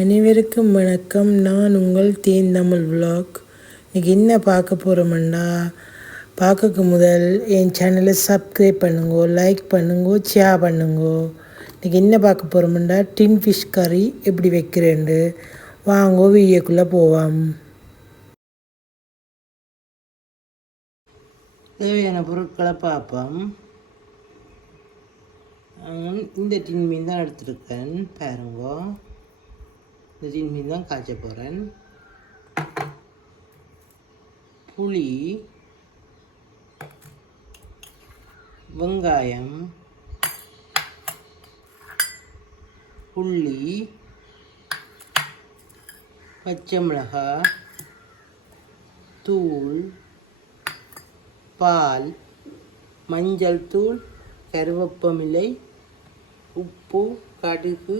அனைவருக்கும் வணக்கம். நான் உங்கள் தேன் தமிழ் விலாக். இன்றைக்கி என்ன பார்க்க போகிறோம்னா, பார்க்கக்கு முதல் என் சேனலை சப்ஸ்கிரைப் பண்ணுங்கோ, லைக் பண்ணுங்கோ, ஷேர் பண்ணுங்கோ. இன்றைக்கி என்ன பார்க்க போகிறோம்னா, டின் ஃபிஷ் கறி எப்படி வைக்கிறேன்னு வாங்கோ வீடியோக்குள்ளே போவோம். தேவையான பொருட்களை பார்ப்போம். இந்த டின் மீன் தான் எடுத்துருக்கேன் பாருங்கோ. இந்த டின் மீன் தான் காய்ச்ச போகிறேன். புளி, வெங்காயம், உள்ளி, பச்சை மிளகாய், தூள், பால், மஞ்சள் தூள், கருவேப்பமிலை, உப்பு, கடுகு,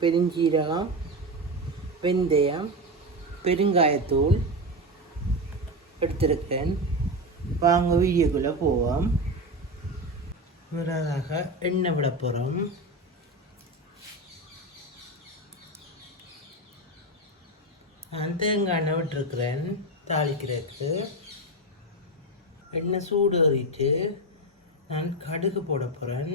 பெருஞ்சீரகம், வெந்தயம், பெருங்காயத்தூள் எடுத்திருக்கேன். வாங்க வீடியோக்குள்ளே போவோம். முதலாக எண்ணெய் விட போகிறோம். நான் தேங்காய் எண்ணெய் விட்டுருக்குறேன் தாளிக்கிறதுக்கு. எண்ணெய் சூடு ஏறிட்டு நான் கடுகு போட போகிறேன்.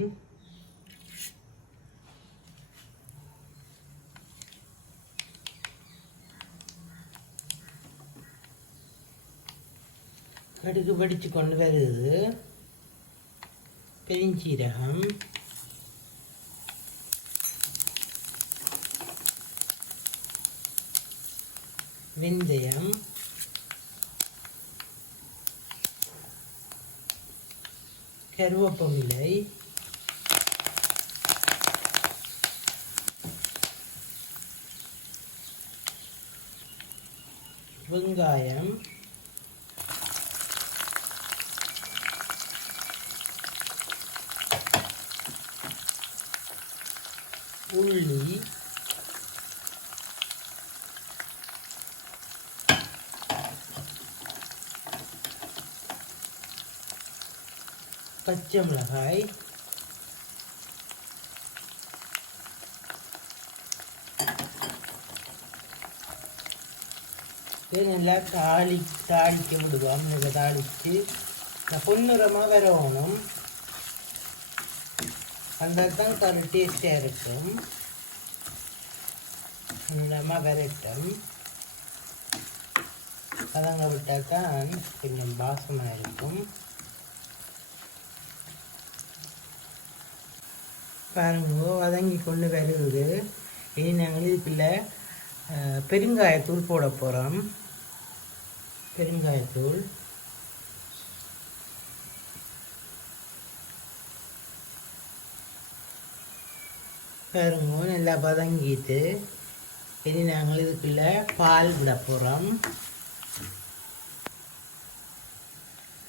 கடுகு வடித்து கொண்டு வருது. பெருஞ்சீரகம், வெந்தயம், கருவேப்பமிலை, வெங்காயம், உள்ளி, பச்சை மிளகாய், நல்லா தாளிக்க விடுவோம். நல்லா தாளித்து பொன்னிறமாக வரணும். அந்த தான் கரு டேஸ்டாக இருக்கும். நல்லா வரட்டும். அதங்க விட்டால் தான் கொஞ்சம் வாசமாக இருக்கும். பாருங்க வதங்கி கொண்டு வருது. இனி நாங்கள் இதுக்குள்ள பெருங்காயத்தூள் போட போகிறோம். பெருங்காயத்தூள், பாருங்க நல்லா வதங்கிட்டு இனி நாங்கள் இதுக்குள்ள பால் விட போகிறோம்.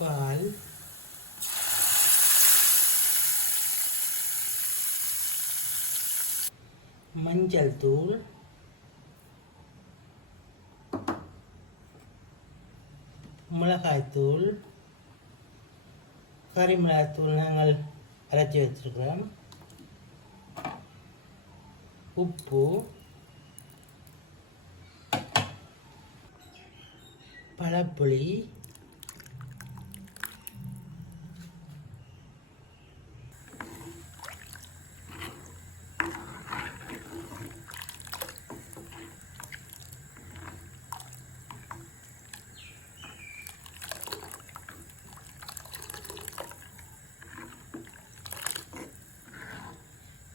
பால், மஞ்சள் தூள், மிளகாய்த்தூள், கறி மிளகாய்த்தூள் நாங்கள் அரைச்சி வச்சுருக்கிறோம், உப்பு, பழப்புளி,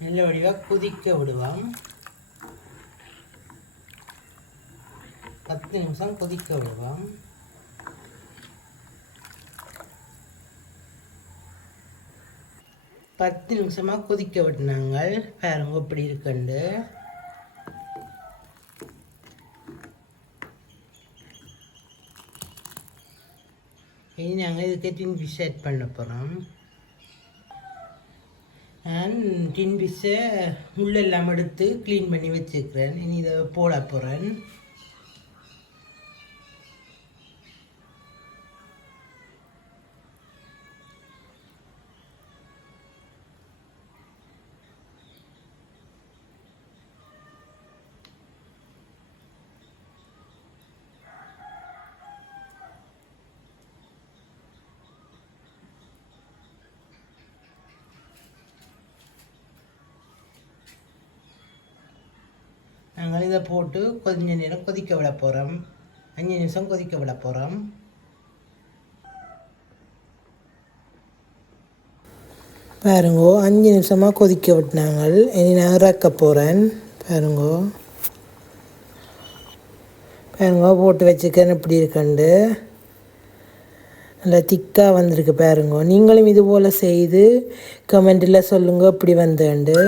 நல்ல வடிவாக கொதிக்க விடுவோம். 10 நிமிஷம் கொதிக்க விடுவோம். பத்து நிமிஷமாக கொதிக்க விட்டுனாங்க. பாருங்க இப்படி இருக்குண்டு. இனி நாங்கள் இதுக்கு டின் ஃபிஷ் ஆட் பண்ண போகிறோம். நான் டின் ஃபிஷ்ஷை முள்ளெல்லாம் எடுத்து க்ளீன் பண்ணி வச்சுருக்கிறேன். இனி இதை போட போகிறேன். நாங்கள் இதை போட்டு கொஞ்ச நேரம் கொதிக்க விட போகிறோம். 5 நிமிஷம் கொதிக்க விட போகிறோம். பாருங்கோ 5 நிமிஷமாக கொதிக்க விட்டுனாங்க. இனி நான் இறக்க போகிறேன். பாருங்கோ போட்டு வச்சுக்கன்னு இப்படி இருக்கண்டு நல்லா திக்காக வந்திருக்கு. பாருங்கோ நீங்களும் இது போல் செய்து கமெண்டில் சொல்லுங்க இப்படி வந்துண்டு.